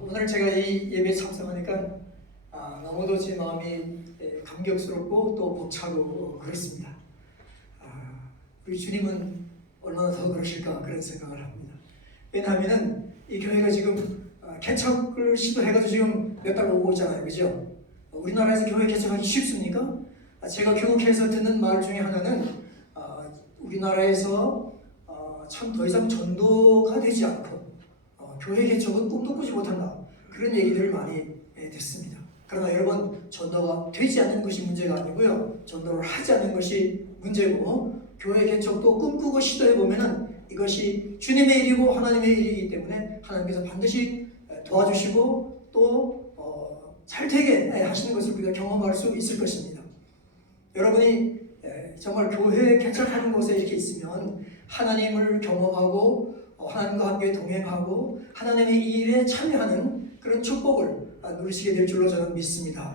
오늘 제가 이 예배에 참석하니까 너무도 제 마음이 감격스럽고 또 벅차고 그렇습니다. 우리 주님은 얼마나 더 그러실까 그런 생각을 합니다. 왜냐하면 이 교회가 지금 개척을 시도해가지고 지금 몇 달 오고 있잖아요, 그죠? 우리나라에서 교회 개척하기 쉽습니까? 제가 교육해서 듣는 말 중에 하나는 우리나라에서 참 더 이상 전도가 되지 않고 교회 개척은 꿈도 꾸지 못한다, 그런 얘기들을 많이 듣습니다. 그러나 여러분, 전도가 되지 않는 것이 문제가 아니고요, 전도를 하지 않는 것이 문제고, 교회 개척도 꿈꾸고 시도해보면 이것이 주님의 일이고 하나님의 일이기 때문에 하나님께서 반드시 도와주시고 또 잘 되게 하시는 것을 우리가 경험할 수 있을 것입니다. 여러분이 정말 교회 개척하는 곳에 이렇게 있으면 하나님을 경험하고 하나님과 함께 동행하고 하나님의 일에 참여하는 그런 축복을 누리시게 될 줄로 저는 믿습니다.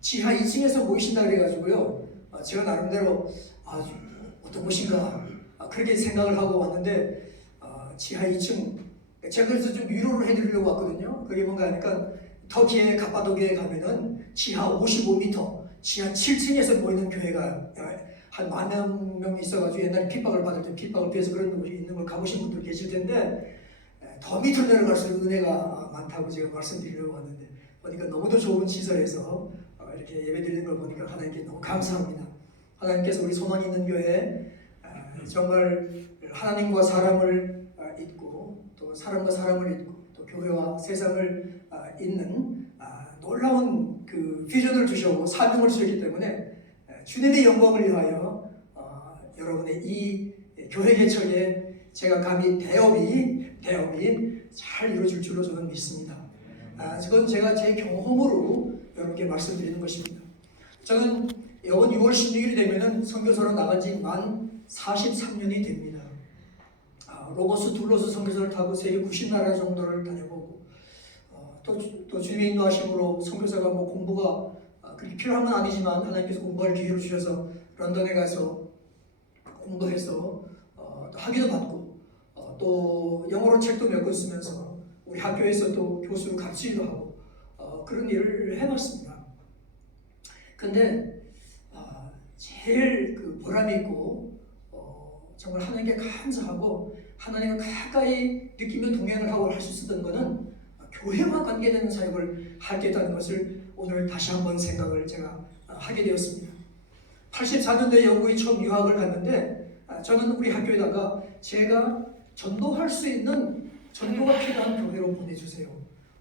지하 2층에서 모이신다 그래가지고요, 제가 나름대로 어떤 곳인가 그렇게 생각을 하고 왔는데, 지하 2층 제가 그래서 좀 위로를 해드리려고 왔거든요. 그게 뭔가 하니까 터키의 가파도기에 가면은 지하 55m, 지하 7층에서 모이는 교회가 한 10,000명 있어가지고 옛날에 핍박을 받을 때 핍박을 피해서 그런 곳이 있는 걸 가보신 분들 계실 텐데, 더 밑으로 내려갈수록 은혜가 많다고 제가 말씀드리려고 왔는데, 보니까 너무도 좋은 시설에서 이렇게 예배 드리는 걸 보니까 하나님께 너무 감사합니다. 하나님께서 우리 소망 있는 교회 정말 하나님과 사람을 잇고 또 사람과 사람을 잇고 또 교회와 세상을 잇는 놀라운 그 비전을 주셨고 사명을 주셨기 때문에 주님의 영광을 위하여 여러분의 이 교회 개척에 제가 감히 대업이 잘 이루어질 줄로 저는 믿습니다. 그건 제가 제 경험으로 여러분께 말씀드리는 것입니다. 저는 이번 6월 16일이 되면은 선교사로 나간 지 만 43년이 됩니다. 로고스 둘로스 선교사를 타고 세계 90나라 정도를 다녀보고 또 주님의 인도하심으로 선교사가 뭐 공부가 그렇게 필요한 건 아니지만 하나님께서 공부할 기회를 주셔서 런던에 가서 공부해서 학위도 받고 또 영어로 책도 몇 권 쓰면서 우리 학교에서 또 교수로 가르치기도 하고 그런 일을 해봤습니다. 근데 제일 그 보람이 있고 정말 하나님께 감사하고 하나님과 가까이 느끼며 동행을 하고 할 수 있었던 것은 교회와 관계되는 사역을 하게 됐다는 것을 오늘 다시 한번 생각을 제가 하게 되었습니다. 84년도에 영국에 처음 유학을 갔는데 저는 우리 학교에다가 제가 전도할 수 있는 전도가 필요한 교회로 보내주세요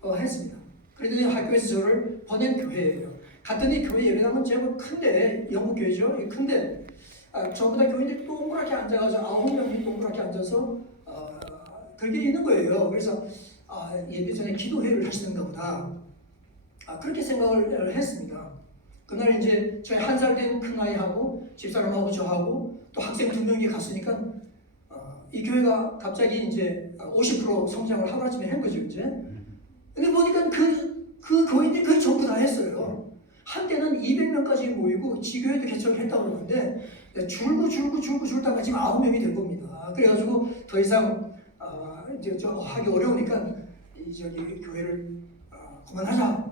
했습니다. 그랬더니 학교에서 저를 보낸 교회예요. 갔더니 교회 예배당은 제법 큰데, 영국 교회죠, 큰데 전부 다 교인들이 동그랗게 앉아가지고 9명이 동그랗게 앉아서 그렇게 있는 거예요. 그래서 예배 전에 기도회를 하시는가 보다, 그렇게 생각을 했습니다. 그날 이제 저희 1살 된 큰아이하고 집사람하고 저하고 또 학생 2명이 갔으니까 이 교회가 갑자기 이제 50% 성장을 하루아침에 한 거죠, 이제. 근데 보니까 그 교인들이 거의 전부 다 했어요. 한때는 200명까지 모이고 지교회도 개척을 했다고 그러는데 줄다가 지금 9명이 된 겁니다. 그래가지고 더 이상 이제 하기 어려우니까 저기 교회를 그만하자.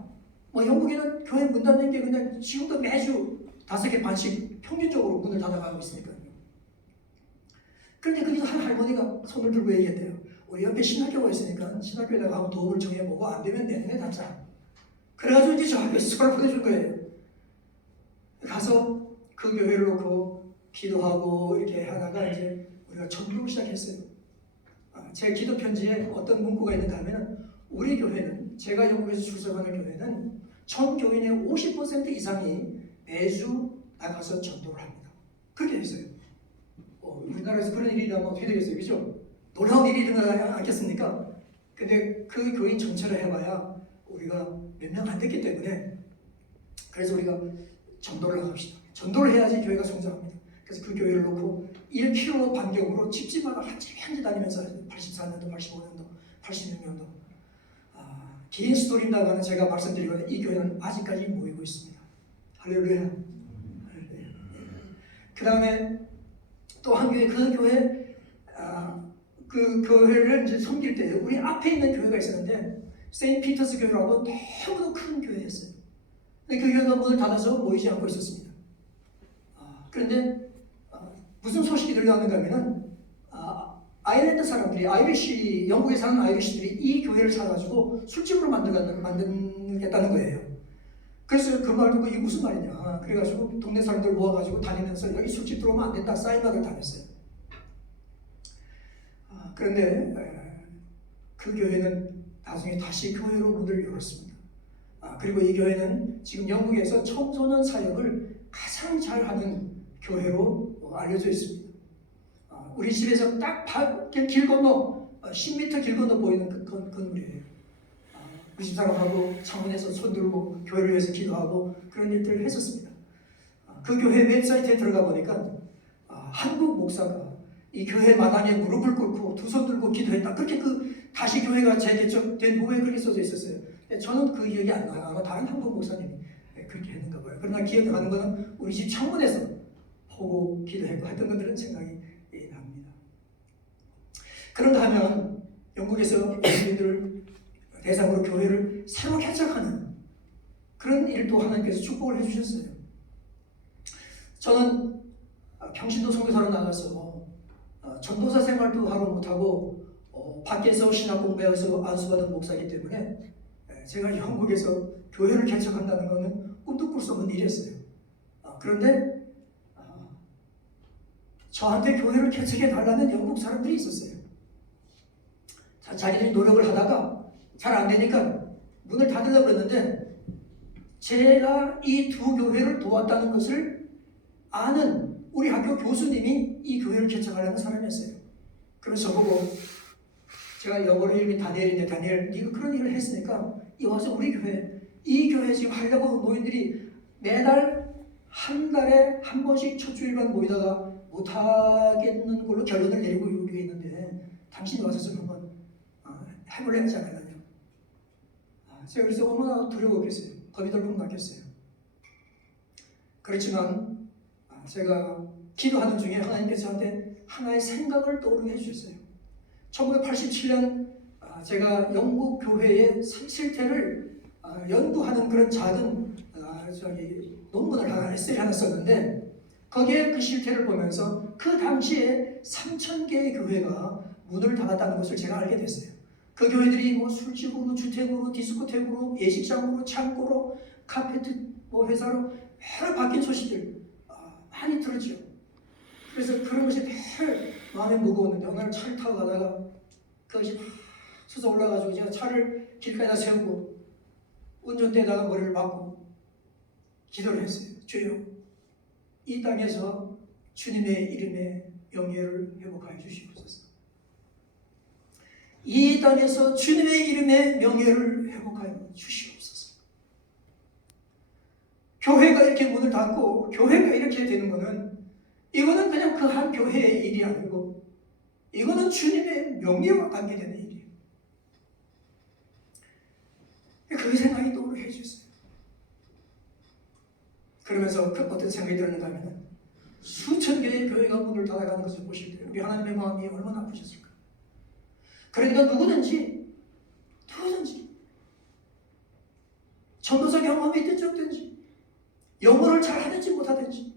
뭐 영국에는 교회 문 닫는 게 그냥 지금도 매주 5개 반씩 평균적으로 문을 닫아가고 있으니까요. 그런데 거기서 한 할머니가 손을 들고 얘기했대요. 우리 옆에 신학교가 있으니까 신학교에다가 한번 도움을 정해보고 안 되면 내년에 닫자. 그래가지고 이제 저 학교에서 저를 보내준 거예요. 가서 그 교회를 놓고 기도하고 이렇게 하다가 이제 우리가 전도를 시작했어요. 제 기도 편지에 어떤 문구가 있는가 하면, 우리 교회는, 제가 영국에서 출석하는 교회는 전 교인의 50% 이상이 매주 나가서 전도를 합니다. 그렇게 했어요. 우리나라에서 그런 일이 일어나면 어떻게 되겠어요, 그죠? 놀라운 일이 일어나지 않겠습니까? 근데 그 교인 전체를 해봐야 우리가 몇 명 안 됐기 때문에, 그래서 우리가 전도를 합시다. 전도를 해야지 교회가 성장합니다. 그래서 그 교회를 놓고 1km 반경으로 집집마다 한 집 다니면서 84년도, 85년도, 86년도 긴 스토리입니다만 제가 말씀드리거든요. 이 교회는 아직까지 모이고 있습니다. 할렐루야. 그 다음에 또 한 교회, 그 교회 그 교회를 이제 섬길 때 우리 앞에 있는 교회가 있었는데 세인트 피터스 교회라고 너무도 큰 교회였어요. 근데 그 교회가 문을 닫아서 모이지 않고 있었습니다. 그런데 무슨 소식이 들려왔는가 하면은 아일랜드 사람들이 영국에 사는 아이리시들이 이 교회를 사가지고 술집으로 만들겠다는 거예요. 그래서 그 말 듣고 이게 무슨 말이냐. 그래가지고 동네 사람들 모아가지고 다니면서 여기 술집 들어오면 안 된다 사인막을 다녔어요. 그런데 그 교회는 나중에 다시 교회로 문을 열었습니다. 그리고 이 교회는 지금 영국에서 청소년 사역을 가장 잘하는 교회로 알려져 있습니다. 우리 집에서 딱 길 건너 10m 길 건너 보이는 그 건물이에요. 우리 집 사람하고 창문에서 손들고 교회를 위해서 기도하고 그런 일들을 했었습니다. 그 교회 웹사이트에 들어가 보니까 한국 목사가 이 교회 마당에 무릎을 꿇고 두 손 들고 기도했다. 그렇게 다시 교회가 재개척된 후에 그렇게 써져 있었어요. 저는 그 기억이 안 나요. 아마 다른 한국 목사님이 그렇게 했는가 봐요. 그러나 기억나는 거는 우리 집 창문에서 보고 기도했고 했던 것들은 생각이 납니다. 그런가 하면 영국에서 영국인들을 대상으로 교회를 새로 개척하는 그런 일도 하나님께서 축복을 해주셨어요. 저는 평신도 선교사로 나가서 전도사 생활도 하러 못하고 밖에서 신학 공부해서 안수받은 목사이기 때문에 제가 영국에서 교회를 개척한다는 것은 꿈도 꿀 수 없는 일이었어요. 그런데 저한테 교회를 개척해 달라는 영국 사람들이 있었어요. 자기들이 노력을 하다가 잘 안 되니까 문을 닫으려고 그랬는데 제가 이 두 교회를 도왔다는 것을 아는 우리 학교 교수님이 이 교회를 개척하려는 사람이었어요. 그래서 저보고 제가 영어로 이름이 다니엘인데 다니엘 네가 그런 일을 했으니까 이 와서 우리 교회 이 교회 지금 하려고 노인들이 매달 한 달에 한 번씩 첫 주일만 모이다가 못하겠는 걸로 결론을 내리고 우리가 있는데 당신이 와서 좀 한번 해볼래 하지 않았느냐. 제가 그래서 얼마나 두려웠겠어요. 겁이 덜컥 났겠어요. 그렇지만 제가 기도하는 중에 하나님께서 저한테 하나의 생각을 떠오르게 해주셨어요. 1987년 제가 영국 교회의 실태를 연구하는 그런 작은 논문을 에세이 하나 썼는데 거기에 그 실태를 보면서 그 당시에 3,000개의 교회가 문을 닫았다는 것을 제가 알게 됐어요. 그 교회들이 뭐 술집으로, 주택으로, 디스코텍으로, 예식장으로, 창고로, 카페트 회사로 여러 바뀐 소식들 많이 들었죠. 그래서 그런 것이 늘 마음에 무거웠는데 어느 날 차를 타고 가다가 그것이 막 솟아 올라가지고 제가 차를 길가에다 세우고 운전대에다가 머리를 박고 기도를 했어요. 주여, 이 땅에서 주님의 이름의 영예를 회복하여 주시옵소서. 이 땅에서 주님의 이름의 명예를 회복하여 주시옵소서. 교회가 이렇게 문을 닫고 교회가 이렇게 되는 것은 이거는 그냥 그 한 교회의 일이 아니고 이거는 주님의 명예와 관계되는 일이에요. 그 생각이 떠오르게 해주셨어요. 그러면서 어떤 생각이 들었는가 하면 수천 개의 교회가 문을 닫아가는 것을 보실 때 우리 하나님의 마음이 얼마나 아프셨을까. 그러니까 누구든지 전도사 경험이 있든지 없든지 영어를 잘 하든지 못하든지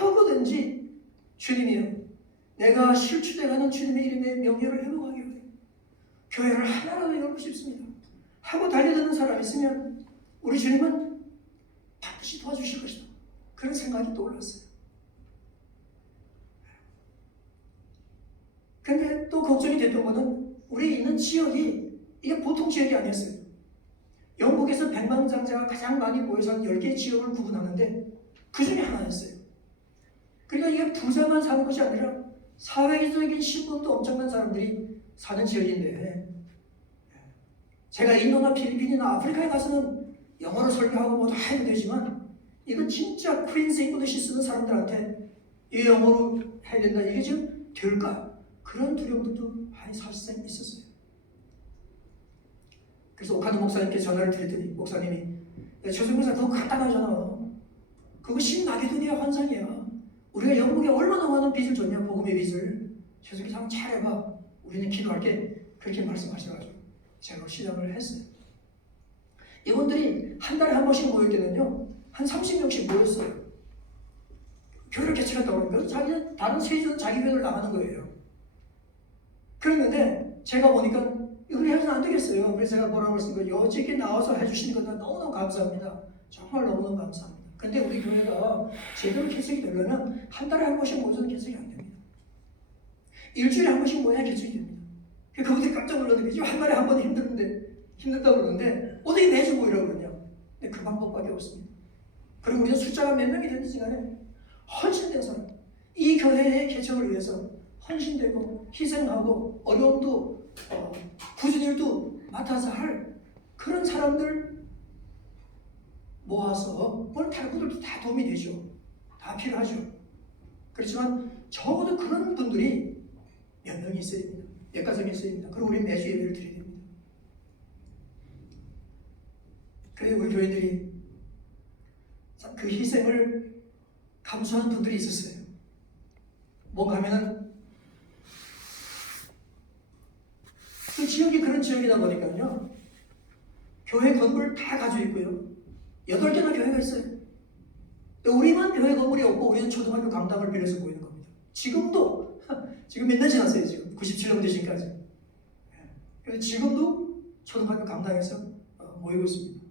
누구든지 주님이여 내가 실추돼가는 주님의 이름의 명예를 회복하기 위해 교회를 하나라도 열고 싶습니다 하고 달려드는 사람이 있으면 우리 주님은 반드시 도와주실 것이다. 그런 생각이 떠올랐어요. 근데 또 걱정이 됐던 것은 우리 있는 지역이 이게 보통 지역이 아니었어요. 영국에서 백만장자가 가장 많이 모여서 한 10개의 지역을 구분하는데 그 중에 하나였어요. 그러니까 이게 부자만 사는 것이 아니라 사회적인 신분도 엄청난 사람들이 사는 지역인데 제가 인도나 필리핀이나 아프리카에 가서는 영어로 설교하고 뭐 다 해도 되지만 이건 진짜 퀸즈 잉글리시 쓰는 사람들한테 이 영어로 해야 된다. 이게 지금 될까? 그런 두려움도 많이 사실상 있었어요. 그래서 오카노 목사님께 전화를 드렸더니 목사님이 최승 목사 그거 간단하잖아. 그거 신마게도니아 환상이야. 우리가 영국에 얼마나 많은 빚을 줬냐 복음의 빚을. 최승 목사 한번 잘해봐. 우리는 기도할게 그렇게 말씀하셔가지고 제가 시작을 했어요. 이분들이 한 달에 한 번씩 모일 때는요 한 30명씩 모였어요. 교회를 개척했다고 그러니까 자기는 다른 세주는 자기 교회를 나가는 거예요. 그랬는데 제가 보니까 이걸 해서는 안 되겠어요. 그래서 제가 뭐라고 했습니까? 여직에 나와서 해주시는 건 너무너무 감사합니다. 정말 너무너무 감사합니다. 근데 우리 교회가 제대로 개척이 되려면 한 달에 한 번씩 모여서 개척이 안 됩니다. 일주일에 한 번씩 모여야 개척이 됩니다. 그분들이 깜짝 놀랐는데 지금 한 달에 한 번 힘들다고 그러는데 어떻게 매주 모이라고 그러냐. 근데 그 방법밖에 없습니다. 그리고 우리는 숫자가 몇 명이 되든지 간에 헌신된 사람, 이 교회의 개척을 위해서 헌신되고 희생하고 어려움도 굳은 일도 맡아서 할 그런 사람들 모아서 오늘 다른 분들도 다 도움이 되죠. 다 필요하죠. 그렇지만 적어도 그런 분들이 몇 명이 있어야 됩니다. 몇 가정이 있어야 됩니다. 그리고 우리 매주 예배를 드려야 됩니다. 그래서 우리 교인들이 그 희생을 감수하는 분들이 있었어요. 뭔가 하면은 그 지역이 그런 지역이다 보니까요 교회 건물 다 가지고 있고요 8개나 교회가 있어요. 우리만 교회 건물이 없고 우리는 초등학교 강당을 빌려서 모이는 겁니다. 지금도 지금 몇 년 지났어요. 지금 97년 되신까지. 그래서 지금도 초등학교 강당에서 모이고 있습니다.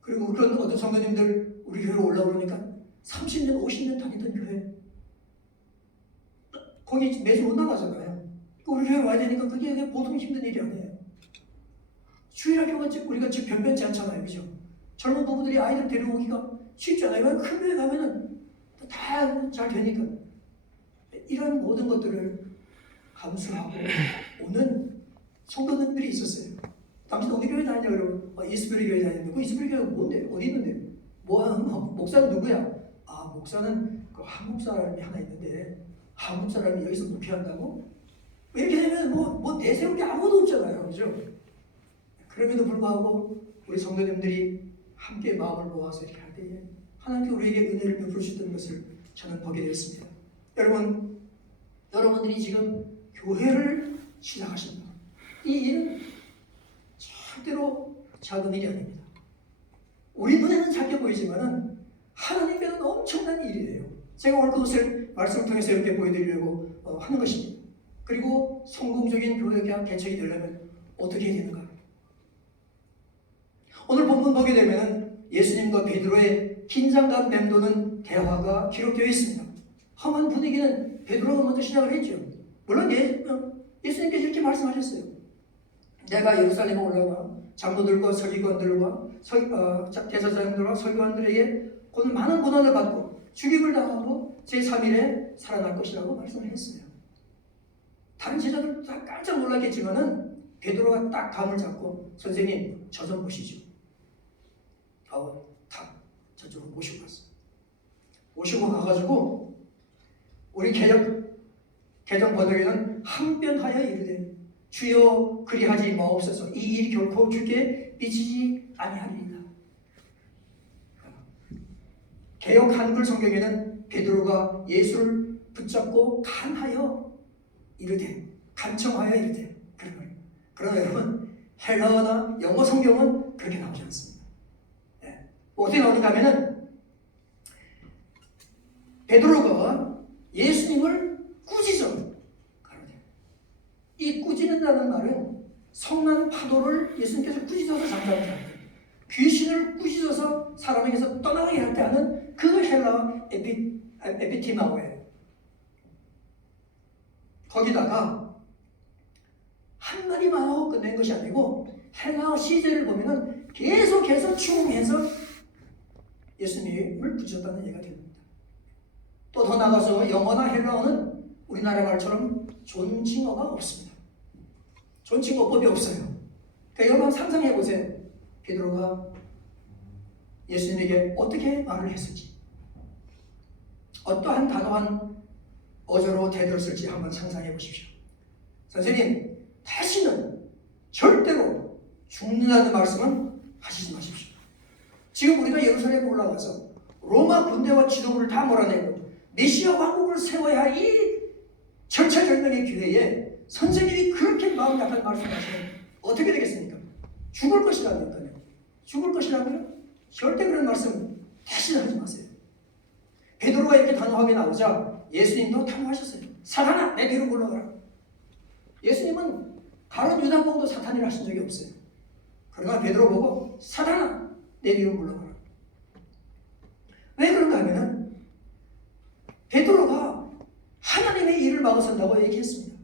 그리고 그런 어떤 성도님들 우리 교회로 올라오니까 30년, 50년 다니던 교회 거기 매주 못 나가잖아요. 우리 교회 와야 되니까 그게 보통 힘든 일이 아니에요. 주일학교가 우리가 지금 변변치 않잖아요. 그죠? 젊은 부부들이 아이들 데려오기가 쉽지 않아요. 큰 교회 가면은 다 잘 되니까. 이런 모든 것들을 감수하고 오는 성도님들이 있었어요. 당신 어디 교회 다니냐 그러면 이스베리 교회 다니는데 그 이스베리 교회가 뭔데? 어디 있는데? 목사는 누구야? 목사는 그 한국 사람이 하나 있는데 한국 사람이 여기서 목회한다고? 이렇게 되면 뭐 내세울 게 아무도 없잖아요. 그죠? 그럼에도 불구하고 우리 성도님들이 함께 마음을 모아서 이렇게 할 때에 하나님께 우리에게 은혜를 베풀어 주셨던 것을 저는 보게 되었습니다. 여러분들이 지금 교회를 시작하신다. 이 일은 절대로 작은 일이 아닙니다. 우리 눈에는 작게 보이지만은 하나님께는 엄청난 일이에요. 제가 오늘 그것을 말씀을 통해서 이렇게 보여드리려고 하는 것입니다. 그리고 성공적인 교회가 개척이 되려면 어떻게 해야 되는가? 오늘 본문 보게 되면 예수님과 베드로의 긴장감 맴도는 대화가 기록되어 있습니다. 험한 분위기는 베드로가 먼저 시작을 했죠. 물론 예수님께서 이렇게 말씀하셨어요. 내가 예루살렘에 올라가 장로들과 서기관들과 대제사장들과 서기관들에게 곧 많은 고난을 받고 죽임을 당하고 제3일에 살아날 것이라고 말씀을 했어요. 다른 제자들 다 깜짝 놀랐겠지만은 베드로가 딱 감을 잡고 선생님 저 좀 보시죠. 다 저쪽으로 모시고 갔어요. 모시고 가가지고 우리 개정 번역에는 항변하여 이르되 주여 그리하지 마옵소서 이 일이 결코 주께 미치지 아니하리이다. 개역 한글 성경에는 베드로가 예수를 붙잡고 간하여 이르되 간청하여 이르되 그런 거예요. 그러나 여러분 헬라어나 영어 성경은 그렇게 나오지 않습니다. 어떻게 나오는가 하면은 베드로가 예수님을 꾸짖어. 이 꾸짖는다는 말은 성난 파도를 예수님께서 꾸짖어서 장사하는 거예요. 귀신을 꾸짖어서 사람에게서 떠나게 할 때 하는 그 헬라 에피티마오예요. 거기다가 한마디만 하고 끝낸 것이 아니고 헬라어 시제를 보면은 계속해서 추궁해서 예수님을 부르셨다는 얘기가 됩니다. 또 더 나가서 영어나 헬라어는 우리나라 말처럼 존칭어가 없습니다. 존칭어법이 없어요. 그러니까 여러분 상상해 보세요. 베드로가 예수님에게 어떻게 말을 했을지, 어떠한 단호한 어조로 대들었을지 한번 상상해 보십시오. 선생님, 다시는 절대로 죽는다는 말씀은 하시지 마십시오. 지금 우리가 예루살렘에 올라가서 로마 군대와 지도부를 다 몰아내고 메시아 왕국을 세워야 할 이 절체절명의 기회에 선생님이 그렇게 마음 약한 말씀하시면 어떻게 되겠습니까? 죽을 것이라니까요. 죽을 것이라고요? 절대 그런 말씀 다시는 하지 마세요. 베드로가 이렇게 단호하게 나오자 예수님도 단호하셨어요. 사탄아, 내 뒤로 물러가라. 예수님은 가룟 유다뽕도 사탄이라 하신 적이 없어요. 그러나 베드로 보고 사탄아, 내 뒤로 물러가라. 왜 그런가 하면은 베드로가 하나님의 일을 막아선다고 얘기했습니다.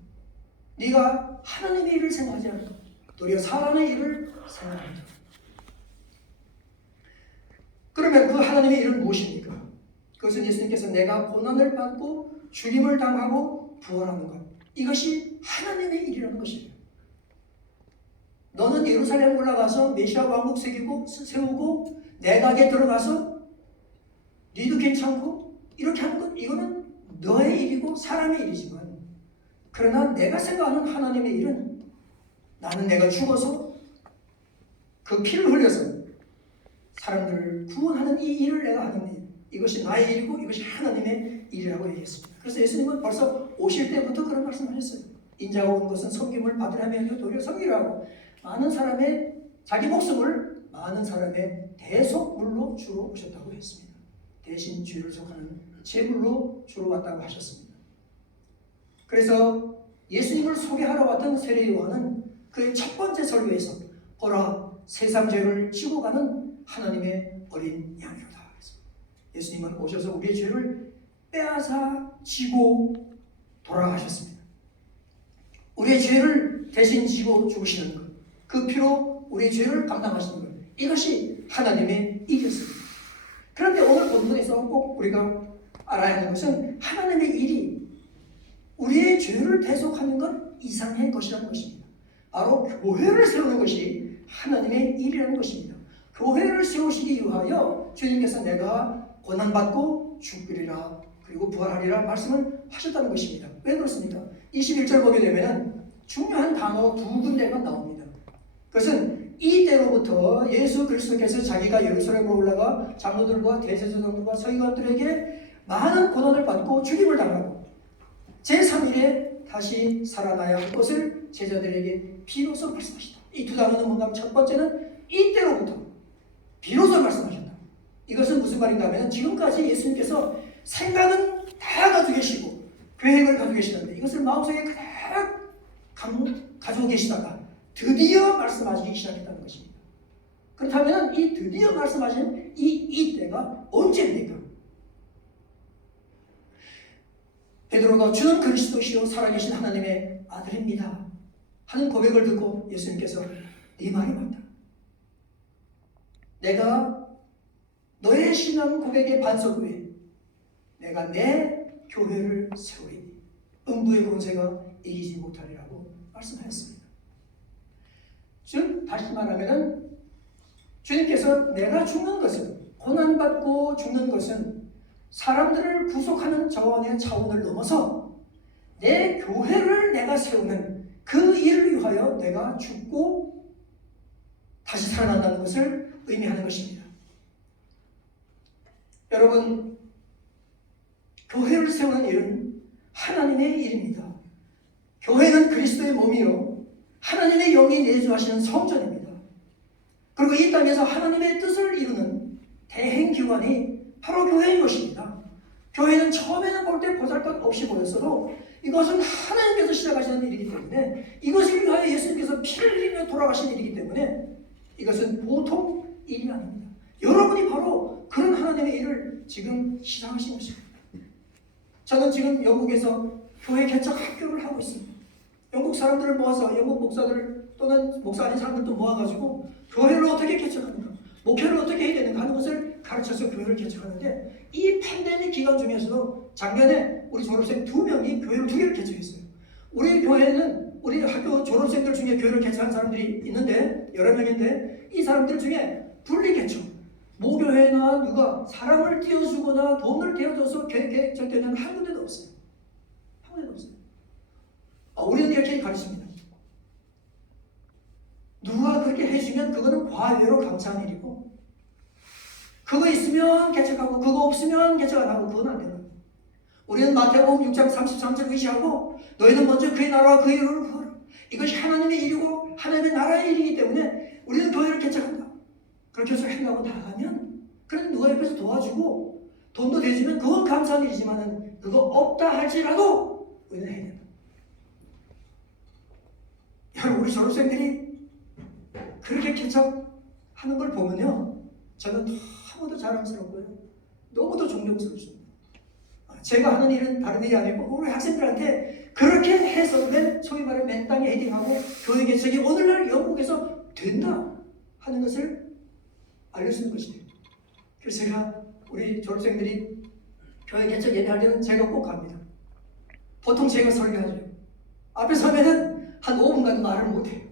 네가 하나님의 일을 생각하지 않고 도리어 사람의 일을 생각한다. 그러면 그 하나님의 일은 무엇입니까? 그것은 예수님께서 내가 고난을 받고 죽임을 당하고 부활하는 것, 이것이 하나님의 일이라는 것이에요. 너는 예루살렘 올라가서 메시아 왕국 세우고 내각에 들어가서 니도 괜찮고 이렇게 하는 것, 이거는 너의 일이고 사람의 일이지만, 그러나 내가 생각하는 하나님의 일은 나는 내가 죽어서 그 피를 흘려서 사람들을 구원하는 이 일을 내가 하는 일, 이것이 나의 일이고 이것이 하나님의 일이라고 얘기했습니다. 그래서 예수님은 벌써 오실 때부터 그런 말씀하셨어요. 인자가 온 것은 섬김을 받으라며 아니요 도리어 섬기라고, 많은 사람의 자기 목숨을 많은 사람의 대속물로 주로 오셨다고 했습니다. 대신 죄를 속하는 제물로 주로 왔다고 하셨습니다. 그래서 예수님을 소개하러 왔던 세례 요한은 그의 첫 번째 설교에서 보라, 세상 죄를 지고 가는 하나님의 어린 양이로다. 예수님은 오셔서 우리의 죄를 빼앗아 지고 돌아가셨습니다. 우리의 죄를 대신 지고 죽으시는 것, 그 피로 우리의 죄를 감당하시는 것, 이것이 하나님의 일이었습니다. 그런데 오늘 본문에서 꼭 우리가 알아야 하는 것은 하나님의 일이 우리의 죄를 대속하는 것 이상의 것이라는 것입니다. 바로 교회를 세우는 것이 하나님의 일이라는 것입니다. 교회를 세우시기 위하여 주님께서 내가 고난받고 죽으리라 그리고 부활하리라 말씀을 하셨다는 것입니다. 왜 그렇습니까? 21절 보게 되면 중요한 단어 두 군데가 나옵니다. 그것은 이때로부터 예수 그리스도께서 자기가 예루살렘으로 올라가 장로들과 대제사장들과 서기관들에게 많은 고난을 받고 죽임을 당하고 제3일에 다시 살아나야 할 것을 제자들에게 비로소 말씀하셨다. 이 두 단어는 뭔가 하면 첫 번째는 이때로부터 비로소 말씀하셨다. 이것은 무슨 말인가 하면 지금까지 예수님께서 생각은 다 가지고 계시고 계획을 가지고 계시는데 이것을 마음속에 그대로 가지고 계시다가 드디어 말씀하시기 시작했다는 것입니다. 그렇다면 이 드디어 말씀하신 이때가 언제입니까? 베드로가 주는 그리스도시요 살아계신 하나님의 아들입니다 하는 고백을 듣고 예수님께서 네 말이 맞다. 내가 너의 신앙 고백의 반석 위에 내가 내 교회를 세우리니 음부의 권세가 이기지 못하리라고 말씀하였습니다. 즉 다시 말하면 주님께서 내가 죽는 것은, 고난받고 죽는 것은 사람들을 구속하는 자원의 차원을 넘어서 내 교회를 내가 세우는 그 일을 위하여 내가 죽고 다시 살아난다는 것을 의미하는 것입니다. 여러분, 교회를 세우는 일은 하나님의 일입니다. 교회는 그리스도의 몸이요 하나님의 영이 내주하시는 성전입니다. 그리고 이 땅에서 하나님의 뜻을 이루는 대행기관이 바로 교회인 것입니다. 교회는 처음에는 볼 때 보잘것없이 보였어도 이것은 하나님께서 시작하시는 일이기 때문에, 이것을 위하여 예수님께서 피를 흘리며 돌아가신 일이기 때문에 이것은 보통 일이 아닙니다. 여러분이 바로 그런 하나님의 일을 지금 시작하신 것입니다. 저는 지금 영국에서 교회 개척 학교를 하고 있습니다. 영국 사람들을 모아서, 영국 목사들 또는 목사 아닌 사람들도 모아가지고 교회를 어떻게 개척하는가, 목회를 어떻게 해야 되는가 하는 것을 가르쳐서 교회를 개척하는데, 이 팬데믹 기간 중에서도 작년에 우리 졸업생 2명이 교회를 2개를 개척했어요. 우리 교회는 우리 학교 졸업생들 중에 교회를 개척한 사람들이 있는데 여러 명인데, 이 사람들 중에 분리 개척, 모교회나 누가 사람을 띄워주거나 돈을 띄워줘서 개척되는 한 군데도 없어요. 한 군데도 없어요. 우리는 이렇게 가르칩니다. 누가 그렇게 해주면 그거는 과외로 감사한 일이고, 그거 있으면 개척하고 그거 없으면 개척 안 하고, 그건 안 되는 거예요. 우리는 마태복음 6장 33절 의지하고 너희는 먼저 그의 나라와 그의 의를 구하라. 이것이 하나님의 일이고 하나님의 나라의 일이기 때문에 우리는 교회를 개척한다. 그렇게 해서 행하고 나가면 그런데 누가 옆에서 도와주고 돈도 대주면 그건 감사한 일이지만 그거 없다 할지라도 우리는 해야 된다. 여러분 우리 졸업생들이 그렇게 개척하는 걸 보면요 저는 너무도 자랑스럽고요 너무도 존경스럽습니다. 제가 하는 일은 다른 일이 아니고 우리 학생들한테 그렇게 해서 소위 말해 맨땅에 헤딩하고 교회 개척이 오늘날 영국에서 된다 하는 것을 알려주는 것입니다. 그래서 제가 우리 졸업생들이 교회 개척 얘기할 때는 제가 꼭 갑니다. 보통 제가 설교하죠. 앞에 서면은 한 5분간 말을 못해요.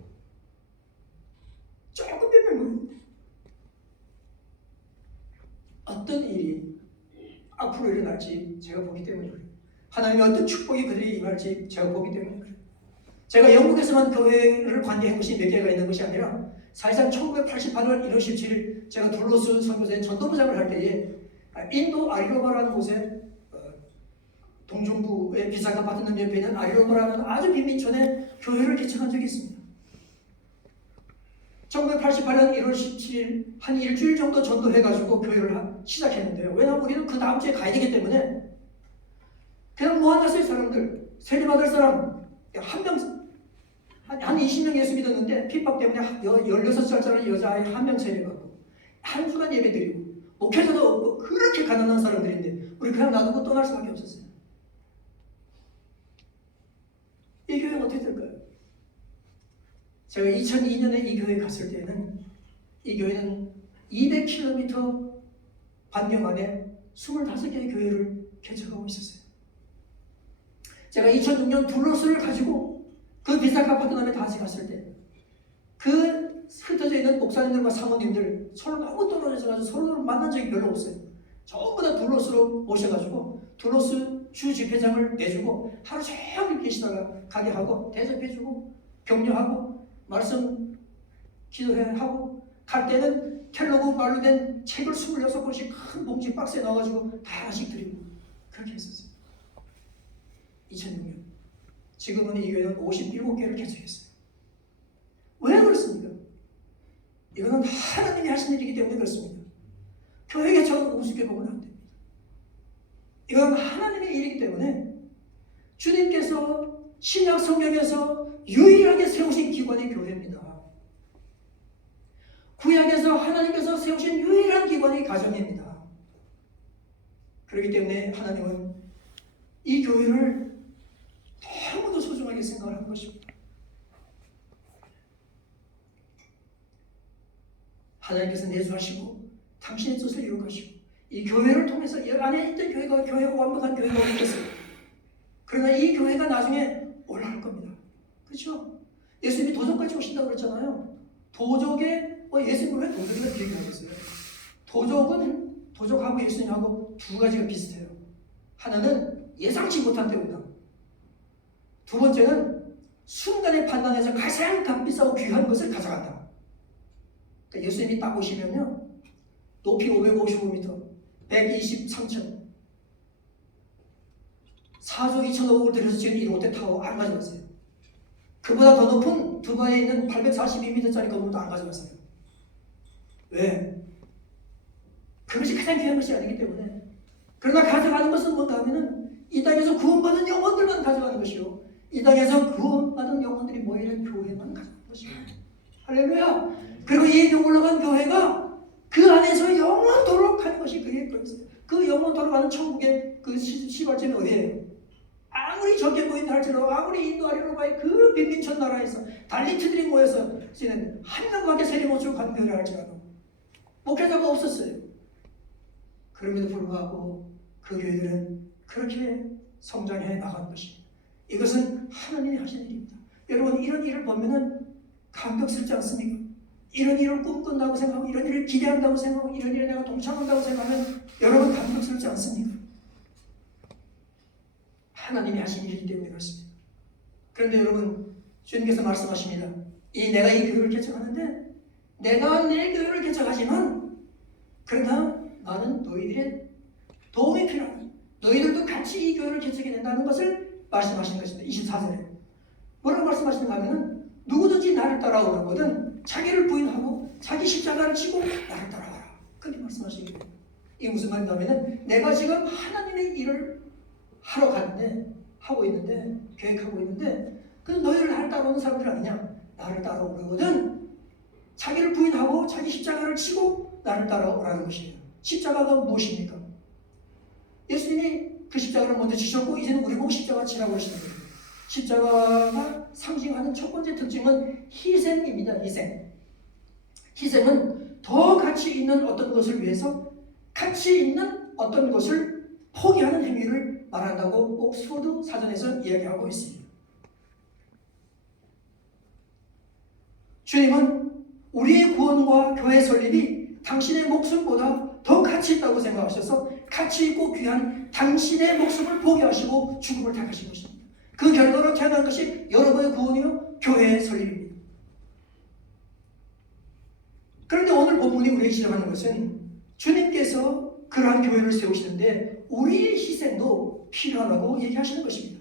조금 되면 어떤 일이 앞으로 일어날지 제가 보기 때문에 그래요. 하나님의 어떤 축복이 그들에게 임할지 제가 보기 때문에 그래요. 제가 영국에서만 교회를 관계한 것이 몇 개가 있는 것이 아니라 사실상 1988년 1월 17일 제가 둘로스 선교사의 전도부장을 할 때에 인도 아리로바라는 곳에 동중부의 비사카파트넘 옆에 있는 아리로바라는 아주 빈민촌에 교회를 개척한 적이 있습니다. 1988년 1월 17일 한 일주일 정도 전도해가지고 교회를 시작했는데요. 왜냐하면 우리는 그 다음 주에 가야 되기 때문에 그냥 모아놨어요. 사람들 세례받을 사람 한 명 한 20명 예수 믿었는데 핍박 때문에 16살짜리 여자아이 한 명 세례받고 한 주간 예배 드리고 목회자도 없고 그렇게 가난한 사람들인데 우리 그냥 놔두고 떠날 수밖에 없었어요. 이 교회는 어떻게 될까요? 제가 2002년에 이 교회에 갔을 때는 이 교회는 200km 반경 안에 25개의 교회를 개척하고 있었어요. 제가 2006년 둘로스를 가지고 그 비사카파트넘에 다시 갔을 때 그 흩어져 있는 목사님들과 사모님들 서로 너무 떨어져서 서로 만난 적이 별로 없어요. 전부 다 둘로스로 모셔가지고 둘로스 주 집회장을 내주고 하루 종일 계시다가 가게 하고 대접해주고 격려하고 말씀 기도하고 갈 때는 켈로그 말로 된 책을 26권씩 큰 봉지 박스에 넣어가지고 다 하나씩 드리고 그렇게 했었어요. 2006년. 지금은 이 교회는 57개를 개척했어요. 왜 그렇습니까? 이거는 하나님이 하신 일이기 때문에 그렇습니다. 교회 개척은 우습게 보면 안 됩니다. 이건 하나님의 일이기 때문에 주님께서 신약 성경에서 유일하게 세우신 기관이 교회입니다. 구약에서 하나님께서 세우신 유일한 기관이 가정입니다. 그렇기 때문에 하나님은 이 교회를 너무도 소중하게 생각을 한 것입니다. 하나님께서 내주하시고 당신의 뜻을 이룩하시고 이 교회를 통해서 이 안에 있던 교회가 완벽한 교회가 되겠어요. 그러나 이 교회가 나중에 올라갈 겁니다. 그렇죠? 예수님이 도적같이 오신다고 그랬잖아요. 도적에 예수님은 왜 도적이라 비교하겠어요? 도적하고 예수님하고 두 가지가 비슷해요. 하나는 예상치 못한 때 온다. 두 번째는 순간의 판단에서 가장 값비싸고 귀한 것을 가져간다. 그러니까 예수님이 딱 오시면요. 높이 555m, 123층, 4조 2천억을 들여서 지은 이 롯데타워 안 가져갔어요. 그보다 더 높은 두바이에 있는 842m짜리 건물도 안 가져갔어요. 왜? 그것이 가장 귀한 것이 아니기 때문에. 그러나 가져가는 것은 뭔가 하면은 이 땅에서 구원받은 영혼들만 가져가는 것이요. 이 땅에서 구원받은 영혼들이 모이는 교회만 가져가는 것입니다. 할렐루야! 그리고 이 올라간 교회가 그 안에서 영원토록 하는 것이 그의 거였어요. 그 영원토록 하는 천국의 그 시발점이 어디예요? 아무리 적게 보인다 할지라도 아무리 인도 아리로바의 그 빈민촌 나라에서 달리트들이 모여서 지는 한 명밖에 세례 못 주고 간 교회를 할지라도 목회자가 없었어요. 그럼에도 불구하고 그 교회들은 그렇게 성장해 나간 것입니다. 이것은 하나님이 하신 일입니다. 여러분 이런 일을 보면은 감격스럽지 않습니까? 이런 일을 꿈꾼다고 생각하고 이런 일을 기대한다고 생각하고 이런 일에 내가 동참한다고 생각하면 여러분 감격스럽지 않습니까? 하나님이 하신 일이기 때문에 그렇습니다. 그런데 여러분 주님께서 말씀하십니다. 내가 이 교회를 개척하는데 내가 내 교회를 개척하지만 그러나 나는 너희들의 도움이 필요하다. 너희들도 같이 이 교회를 개척해 낸다는 것을 말씀하시는 것입니다. 24절에 뭐라고 말씀하시는가 하면은 누구든지 나를 따라오려거든 자기를 부인하고 자기 십자가를 지고 나를 따라와라. 그렇게 말씀하시게 돼요. 이게 무슨 말인가 하면은 내가 지금 하나님의 일을 하러 가는데 하고 있는데 계획하고 있는데 근데 너희를 나를 따라오는 사람들 아니냐? 나를 따라오려거든 자기를 부인하고 자기 십자가를 지고 나를 따라오라는 것이에요. 십자가가 무엇입니까? 예수님이 그 십자가를 먼저 지셨고 이제는 우리 보고 십자가 지라고 하시는 거예요. 십자가가 상징하는 첫 번째 특징은 희생입니다. 희생은 더 가치 있는 어떤 것을 위해서 가치 있는 어떤 것을 포기하는 행위를 말한다고 옥스퍼드 사전에서 이야기하고 있습니다. 주님은 우리의 구원과 교회 설립이 당신의 목숨보다 더 가치 있다고 생각하셔서 가치 있고 귀한 당신의 목숨을 포기하시고 죽음을 택하신 것입니다. 그 결과로 태어난 것이 여러분의 구원이요 교회의 설립입니다. 그런데 오늘 본문이 우리에게 지적하는 것은 주님께서 그러한 교회를 세우시는데 우리의 희생도 필요하다고 얘기하시는 것입니다.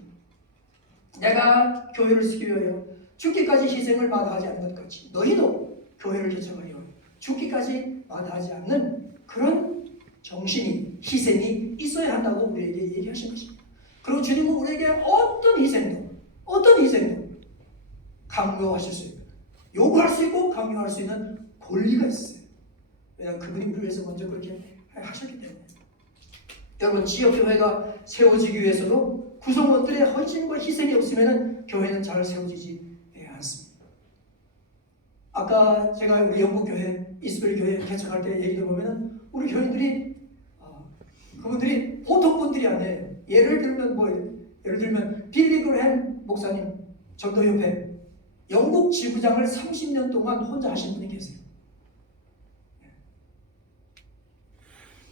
내가 교회를 세우기 위하여 죽기까지 희생을 마다하지 않는 것 같이 너희도 교회를 개척하여 죽기까지 마다하지 않는 그런 정신이 희생이 있어야 한다고 우리에게 얘기하신 것입니다. 그리고 주님은 우리에게 어떤 희생도 강요하실 수 있고 요구할 수 있고 강요할 수 있는 권리가 있어요. 왜냐하면 그분이 우리를 위해서 먼저 그렇게 하셨기 때문에. 여러분 지역교회가 세워지기 위해서도 구성원들의 헌신과 희생이 없으면 교회는 잘 세워지지 않습니다. 아까 제가 우리 영국교회 이스라엘 교회 개척할 때 얘기 들어보면 우리 교인들이 그분들이 보통 분들이 아니에요. 예를 들면 빌리 그레햄 목사님 전도협회 영국 지부장을 30년 동안 혼자 하신 분이 계세요.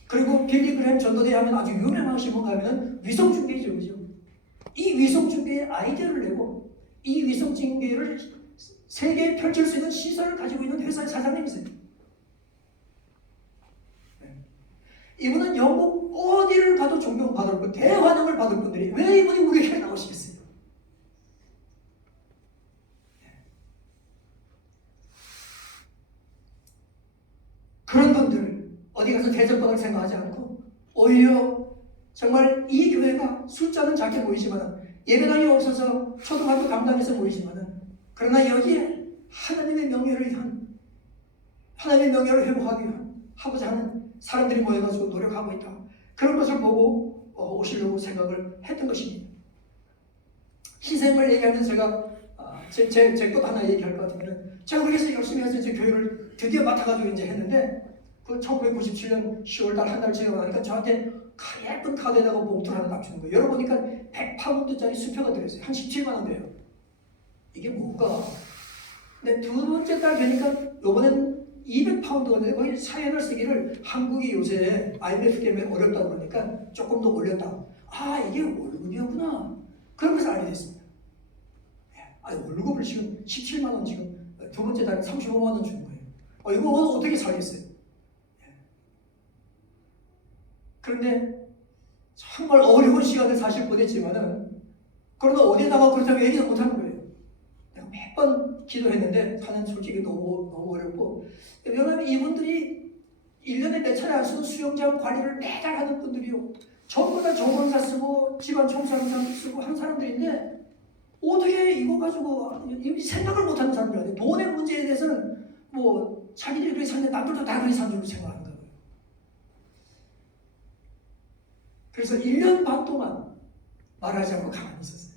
그리고 빌리 그레햄 전도대 하면 아주 유명하신 분 가면 위성중계죠. 그죠? 이 위성중계의 아이디어를 내고 이 위성중계를 세계에 펼칠 수 있는 시설을 가지고 있는 회사의 사장님이세요. 이분은 영국 어디를 가도 존경받을 분, 대환영을 받을 분들이 왜 이분이 우리에게 나오시겠어요? 그런 분들 어디 가서 대접받을 생각하지 않고 오히려 정말 이 교회가 숫자는 작게 보이지만 예배당이 없어서 초등학교 강당에서 보이지만 그러나 여기에 하나님의 명예를 회복하기 위한 하고자 하는 사람들이 모여가지고 노력하고 있다. 그런 것을 보고 오시려고 생각을 했던 것입니다. 희생을 얘기하면서 제가 제 것 하나 얘기할 것 같으면 제가 그렇게 해서 열심히 해서 이제 교회를 드디어 맡아가지고 이제 했는데 그 1997년 10월달 한 달 지나고 나니까 저한테 예쁜 카드에다가 봉투를 하나 딱 주는 거예요. 열어보니까 100파운드짜리 수표가 들어있어요. 한 17만 원 돼요. 이게 뭘까? 근데 두 번째 달 되니까 요번엔 200파운드가 되고 거의 사연을 쓰기를 한국이 요새 IMF 때문에 어렵다고 그러니까 조금 더 올렸다. 아 이게 월급이었구나. 그러면서 알게 됐습니다. 월급을 지금 17만 원 지금 두 번째 달에 35만 원 주는 거예요. 이거 어떻게 살겠어요? 그런데 정말 어려운 시간을 사실 보냈지만은 그러나 어디다가 그렇다고 얘기도 못하는 거예요. 내가 몇 번 기도했는데 사는 솔직히 너무 어렵고 왜냐하면 이분들이 1년에 몇 차례 안 쓰는 수영장 관리를 매달 하는 분들이요. 전부 다 정원사 쓰고 집안 청소하는 사람 쓰고 한 사람들인데 어떻게 이거 가지고 생각을 못하는 사람들 아니에요. 돈의 문제에 대해서는 뭐 자기들이 그렇게 사는데 남들도 다 그렇게 사는 줄 생각하는 거예요. 그래서 1년 반 동안 말하지 않고 가만히 있었어요.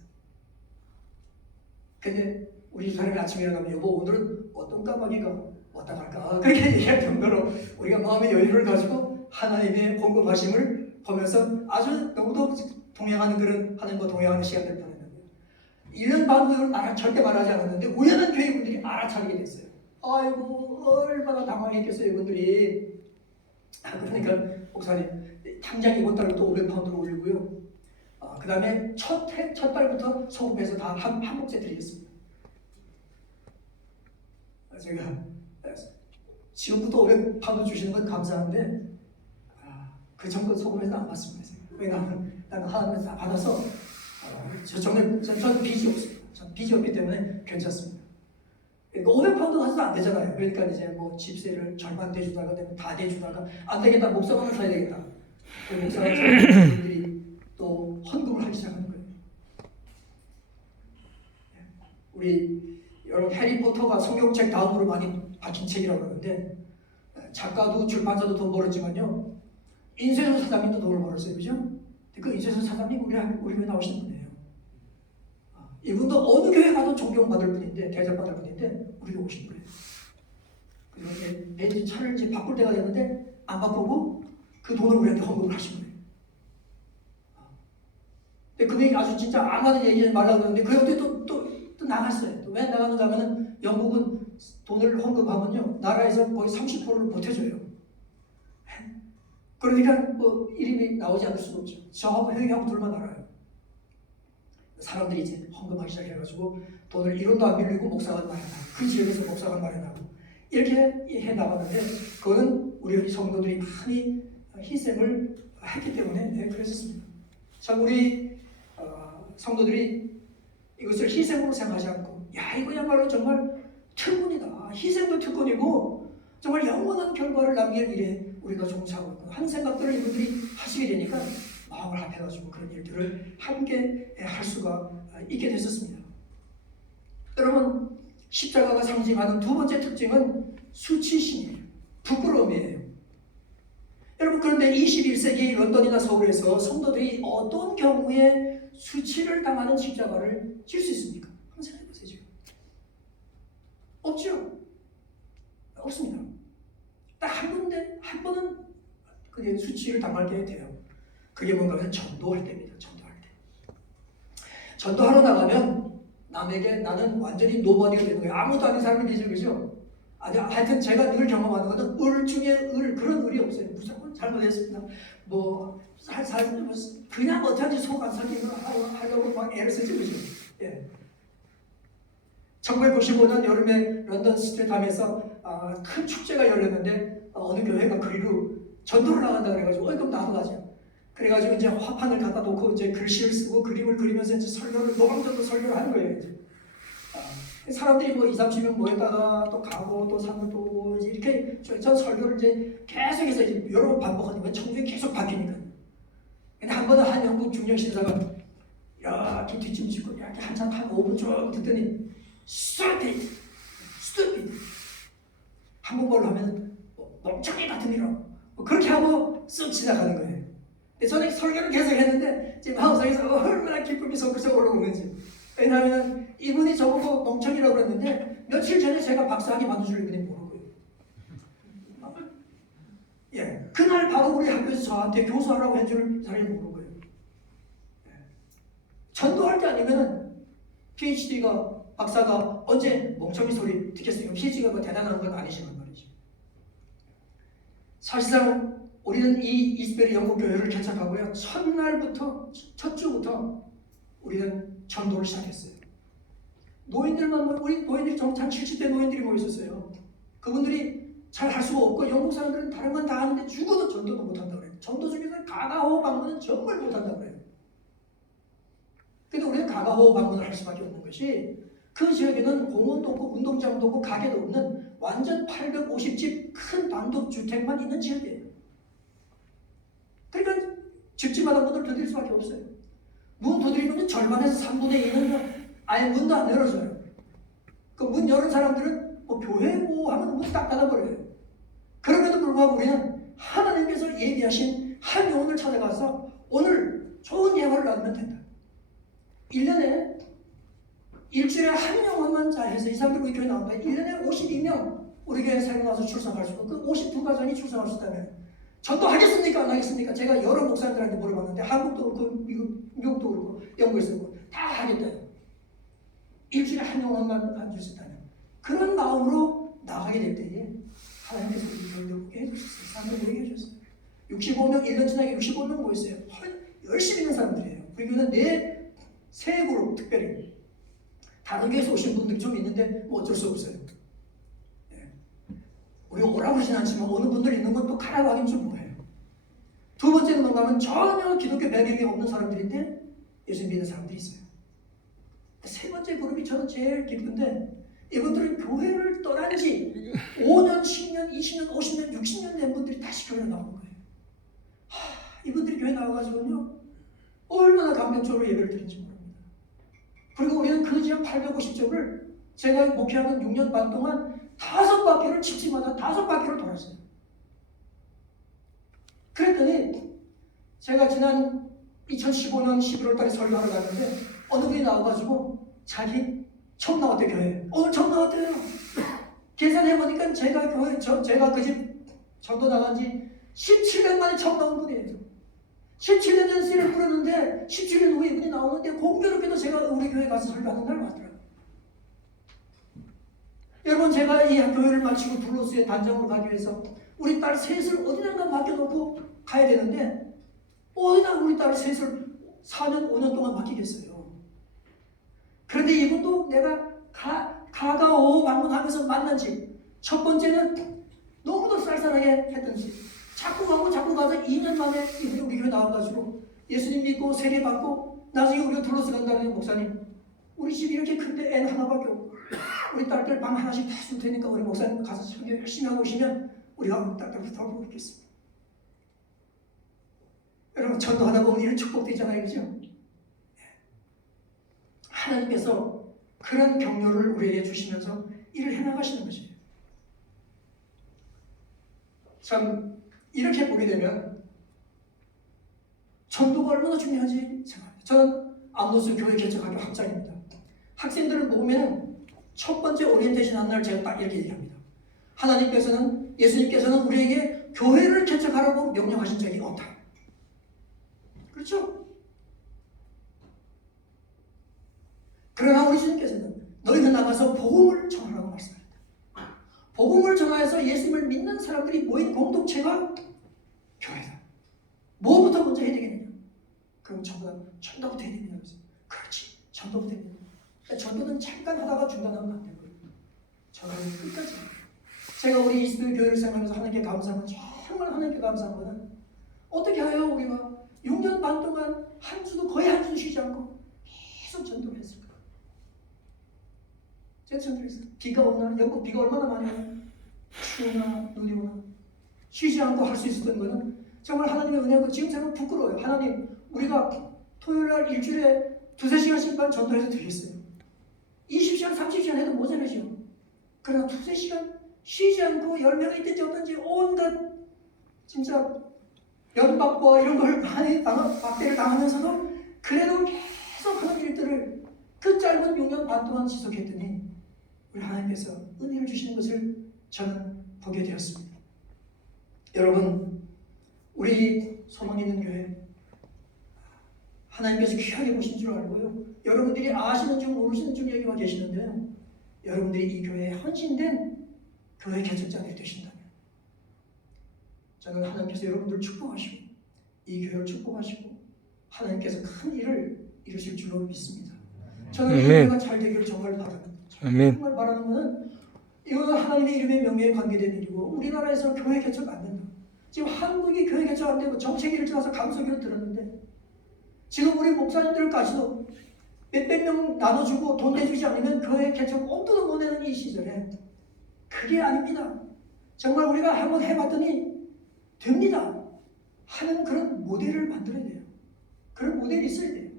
근데 우리 사람이 아침에 일어나면 여보 오늘은 어떤 까마귀가 왔다 갈까 그렇게 얘기할 정도로 우리가 마음의 여유를 가지고 하나님의 공급하심을 보면서 아주 너무도 동행하는 그런 하나님과 동행하는 시간을 보냈는데 1년 반 후에 절대 말하지 않았는데 우연한 교회분들이 알아차리게 됐어요. 아이고 얼마나 당황했겠어요 이분들이. 그러니까 목사님 당장 이번 달로 또 500파운드로 올리고요. 그 다음에 첫 달부터 소금해서 다 한 목재 드리겠습니다. 제가 지금부터 500파운드 주시는 건 감사한데 그 정도 소금해서는 안 받습니다. 왜냐하면 나는 하나님을 다 받아서 저는 빚이 없습니다. 저는 빚이 없기 때문에 괜찮습니다. 그러니까 500파운드 가서도 안 되잖아요. 그러니까 이제 뭐 집세를 절반 대주다가 되면 다 대주다가 안 되겠다. 목사관을 사야 되겠다. 그 목사관 사람들이 또 헌금을 하기 시작하는 거예요. 우리 여러분 해리포터가 성경책 다음으로 많이 박힌 책이라고 그러는데 작가도 출판사도 돈 벌었지만요. 인쇄소 사장님도 돈을 벌었어요. 그죠? 그 인쇄소 사장님 우리 교회 나오시는 분이에요. 이분도 어느 교회 가도 존경받을 분인데 대접받을 분인데 우리가 오신 거예요. 그리고 이제 벤츠 차를 이제 바꿀 때가 됐는데 안 바꾸고 그 돈을 우리한테 헌금을 하신 거예요. 근데 금액이 아주 진짜 안 하는 얘기하지 말라고 그러는데 그 형도 또 나갔어요. 또 왜 나가는가 하면은 영국은 돈을 헌금하면요 나라에서 거의 30%를 보태줘요. 그러니까 뭐 이름이 나오지 않을 수가 없죠. 저하고 형이하고 둘만 알아요. 사람들이 이제 헌금하기 시작해가지고 돈을 1원도 안 빌리고 목사관 마련하고 그 지역에서 목사관 마련하고 이렇게 해 나갔는데 그거는 우리 성도들이 많이 희생을 했기 때문에 그랬었습니다. 참 우리 성도들이 이것을 희생으로 생각하지 않고 야 이거야말로 정말 특권이다. 희생도 특권이고 정말 영원한 결과를 남길 일에 우리가 종사하고 있고 하는 생각들을 이분들이 하시게 되니까 마음을 합해가지고 그런 일들을 함께 할 수가 있게 됐었습니다. 여러분 십자가가 상징하는 두 번째 특징은 수치심이에요. 부끄러움이에요. 여러분 그런데 21세기 런던이나 서울에서 성도들이 어떤 경우에 수치를 당하는 십자가를 질 수 있습니까? 한번 생각해 보세요. 지금 없죠? 없습니다. 딱 한 번은 그게 수치를 당하게 돼요. 그게 뭔가 하면 전도할 때입니다. 전도할 때. 전도하러 나가면 남에게 나는 완전히 노버디가 되는 거예요. 아무도 아닌 사람이 되죠. 그죠? 하여튼 제가 늘 경험하는 것은 을 중에 을 그런 을이 없어요. 무조건 잘못했습니다. 그냥 어떻게든지 속 안 삭히면 하려고 막 애를 쓰지 그죠? 예. 1995년 여름에 런던 스트리트함에서 큰 축제가 열렸는데 어느 교회가 그리로 전도를 나간다 그래가지고 그럼 나도 가자. 그래가지고 이제 화판을 갖다 놓고 이제 글씨를 쓰고 그림을 그리면서 이제 설교를 노방전도 설교를 하는 거예요. 이제. 사람들이 뭐 20-30명 모였다가 또 가고 또 사고 또 이렇게 전 설교를 이제 계속해서 이제 여러 번 반복하니까 청중이 계속 바뀌니까. 근데 한 번은 한 영국 중년 신사가 이렇게 뒷짐 짓고 이렇게 한참 한 5분 쭉 듣더니 stupid 한국말로 하면 멍청이 같은 이런 그렇게 하고 쓱 지나가는 거예요. 근데 저는 설교를 계속 했는데 제 마음속에서 얼마나 기쁨이 솟구쳐 올라오는지. 왜냐하면 이분이 저보고 멍청이라고 그랬는데 며칠 전에 제가 박사학위 받아줄 이분이 모르고요. 예, 그날 바로 우리 학교에서 저한테 교수하라고 해줄 사람이 모르고요. 예. 전도할 때 아니면은 PhD가 박사가 언제 멍청이 소리 듣겠어요? PhD가 뭐 대단한 건 아니지만 말이죠. 사실상 우리는 이 이스베리 영국교회를 개척하고요. 첫날부터 첫 주부터 우리는 전도를 시작했어요. 노인들만 우리 노인들이 정말 70대 노인들이 모여 있었어요. 그분들이 잘 할 수가 없고 영국 사람들은 다른 건 다 하는데 죽어도 전도도 못한다고 그래요. 전도 중에서 가가호호 방문은 정말 못한다고 그래요. 근데 우리는 가가호호 방문을 할 수밖에 없는 것이 그 지역에는 공원도 없고 운동장도 없고 가게도 없는 완전 850집 큰 단독주택만 있는 지역이에요. 그러니까 집집마다 문을 두드릴 수밖에 없어요. 문 두드리면 절반에서 3분의 2는 아예 문도 안 열어줘요. 그 문 여는 사람들은 뭐 교회고 하면 문 딱 닫아버려요. 그럼에도 불구하고 우리는 하나님께서 예비하신 한 영혼을 찾아가서 오늘 좋은 예화를 나누면 된다. 1년에 일주일에 한 영혼만 잘해서 이 사람들 우리 교회 나온다. 1년에 52명 우리 교회에 새로 나와서 출산할 수 있고 그 52가정이 출산할 수 있다면 전도하겠습니까? 안 하겠습니까? 제가 여러 목사님들한테 물어봤는데 한국도 그렇고 미국도 그렇고 영국에서 그렇고 다 하겠다. 일주일에 한 영혼만 가질 수 있다면 그런 마음으로 나가게 될 때에 하나님께서 우리를 보게 해주셨어요. 사람들 보게 해주셨어요. 65명 1년 지나게 65명 모였어요. 열심히 있는 사람들이에요. 우리 교회는 세 그룹 특별히 다른 교회에서 오신 분들이 좀 있는데 뭐 어쩔 수 없어요. 우리가 오라고 그러진 않지만 어느 분들 있는 건 또 가라고 하긴 좀 뭐해요. 두 번째는 뭔가 하면 전혀 기독교 배경이 없는 사람들인데 예수 믿는 사람들이 있어요. 세 번째 그룹이 저는 제일 기쁜데 이분들은 교회를 떠난 지 5년, 10년, 20년, 50년, 60년 된 분들이 다시 교회에 나오는 거예요. 이분들이 교회 나와가지고요 얼마나 감격적으로 예배를 드린지 모릅니다. 그리고 우리는 그 지역 850쪽을 제가 목회하는 6년 반 동안 5바퀴를 집집마다 5바퀴를 돌았어요. 그랬더니 제가 지난 2015년 11월 달에 설교하러 갔는데 어느 분이 나와가지고 자기 처음 나왔대 교회. 오늘 처음 나왔대요. 계산해보니까 제가 그 집 전도 나간 지 17년 만에 처음 나온 분이에요. 17년 전 씨를 부르는데 17년 후에 이분이 나오는데 공교롭게도 제가 우리 교회 가서 설교하는 날 왔더라고요. 여러분 제가 이 교회를 마치고 블루스의 단장으로 가기 위해서 우리 딸 셋을 어디든가 맡겨놓고 가야 되는데 어디다 우리 딸 셋을 4년 5년 동안 맡기겠어요. 그런데 이분도 내가 가가오 방문하면서 만난 집 첫 번째는 너무도 쌀쌀하게 했던 집 자꾸 가서 2년 만에 이분이 우리 교회 나와가지고 예수님 믿고 세례 받고 나중에 우리가 둘러서 간다는 목사님 우리 집이 이렇게 큰데 애는 하나밖에 없고 우리 딸들 방 하나씩 다 줄 테니까 우리 목사님 가서 설교 열심히 하고 오시면 우리가 우리 딸들부터 돌보고 있겠습니다. 여러분 전도하다 보면 이런 축복되잖아요. 그죠? 하나님께서 그런 격려를 우리에게 주시면서 일을 해나가시는 것이에요. 참 이렇게 보게 되면 전도가 얼마나 중요한지 생각합니다. 저는 암로스 교회 개척학교 학장입니다. 학생들을 모으면 첫 번째 오리엔테이션 하는 날 제가 딱 이렇게 얘기합니다. 예수님께서는 우리에게 교회를 개척하라고 명령하신 적이 없다. 그렇죠? 그러나 우리 주님께서는 너희는 나가서 복음을 전하라고 말씀합니다. 복음을 전하여서 예수님을 믿는 사람들이 모인 공동체가 교회다. 뭐부터 먼저 해야 되겠느냐? 그럼 전도부터 해야 됩니다. 그렇지. 전도부터 해야 됩니다. 그러니까 전도는 잠깐 하다가 중단하면 안 되고요. 전도는 끝까지. 제가 우리 이스트 교회를 생각하면서 하나님께 감사한 건 정말 하나님께 감사한 거는 어떻게 하여 우리가 6년 반 동안 한 주도 거의 한 주도 쉬지 않고 계속 전도를 했을까? 제가 전도했어요. 비가 오나 영국 비가 얼마나 많이 와요? 추우나 눈이 오나 쉬지 않고 할 수 있었던 거는 정말 하나님의 은혜고 지금 저는 부끄러워요. 하나님 우리가 토요일날 일주일에 2-3시간씩만 전도해서 드리겠어요. 20시간 30시간 해도 모자라죠. 그러나 2-3시간 쉬지 않고 10명이 있든지 어떤지 온갖 진짜 연박과 이런 걸 많이 박대를 당하면서도 그래도 계속 하는 일들을 그 짧은 6년 반 동안 지속했더니 우리 하나님께서 은혜를 주시는 것을 저는 보게 되었습니다. 여러분 우리 소망 있는 교회 하나님께서 귀하게 보신 줄 알고요. 여러분들이 아시는 중 모르시는 중 여기와 계시는데요. 여러분들이 이 교회에 헌신된 교회 개척자들이 되신다면 저는 하나님께서 여러분들을 축복하시고 이 교회를 축복하시고 하나님께서 큰 일을 이루실 줄로 믿습니다. 저는 이 교회가 잘 되기를 정말 바랍니다. 정말 바라는 것은 이거는 하나님의 이름의 명예에 관계된 일이고 우리나라에서 교회 개척 안 된다. 지금 한국이 교회 개척 안 되고 정책위를 들어서 감소기를 들었는데 지금 우리 목사님들까지도 몇백 명 나눠주고 돈 내주지 않으면 교회 개척 엄두도 못 내는 이 시절에 그게 아닙니다. 정말 우리가 한번 해봤더니 됩니다. 하는 그런 모델을 만들어야 돼요. 그런 모델이 있어야 돼요.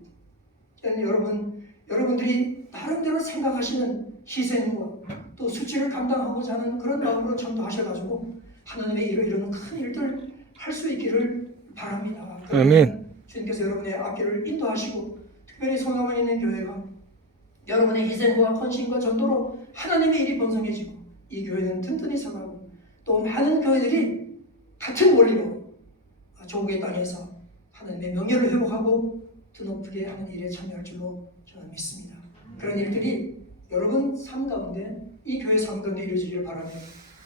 저는 여러분들이 나름대로 생각하시는 희생과 또 수치를 감당하고자 하는 그런 마음으로 전도하셔가지고 하나님의 일을 이루는 큰 일들 할 수 있기를 바랍니다. 아멘. 주님께서 여러분의 앞길을 인도하시고 특별히 소망을 있는 교회가 여러분의 희생과 헌신과 전도로 하나님의 일이 번성해지고 이 교회는 튼튼히 서가고 또 많은 교회들이 같은 원리로 조국의 땅에서 하나님의 명예를 회복하고 드높게 하는 일에 참여할 줄로 저는 믿습니다. 그런 일들이 여러분 삶 가운데 이 교회 삶 가운데 이루어지기를 바라며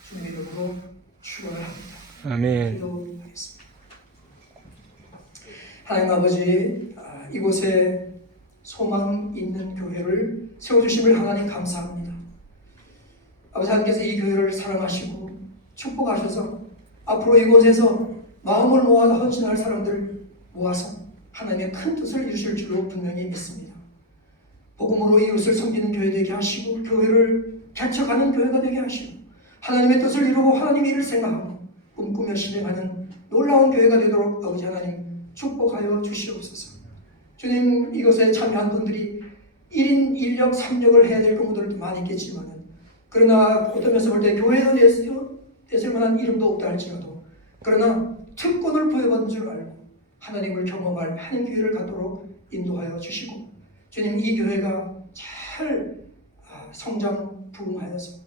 주님의 이름으로 축원을 합니다. 아멘. 기도하겠습니다. 하나님 아버지, 이곳에 소망 있는 교회를 세워주심을 하나님 감사합니다. 아버지 하나님께서 이 교회를 사랑하시고 축복하셔서 앞으로 이곳에서 마음을 모아 헌신할 사람들을 모아서 하나님의 큰 뜻을 이루실 줄로 분명히 믿습니다. 복음으로 이웃을 섬기는 교회 되게 하시고 교회를 개척하는 교회가 되게 하시고 하나님의 뜻을 이루고 하나님의 일을 생각하고 꿈꾸며 실행하는 놀라운 교회가 되도록 아버지 하나님 축복하여 주시옵소서. 주님, 이것에 참여한 분들이 1인 1역 3역을 해야 될 경우들도 많이 있겠지만 그러나 어떤 면에서 볼 때 교회에 냈을 만한 이름도 없다 할지라도 그러나 특권을 부여받은 줄 알고 하나님을 경험할 한 교회를 갖도록 인도하여 주시고 주님, 이 교회가 잘 성장 부흥하여서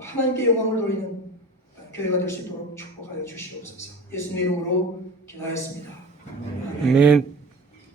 하나님께 영광을 돌리는 교회가 될 수 있도록 축복하여 주시옵소서. 예수님 이름으로 기도하였습니다. 아멘.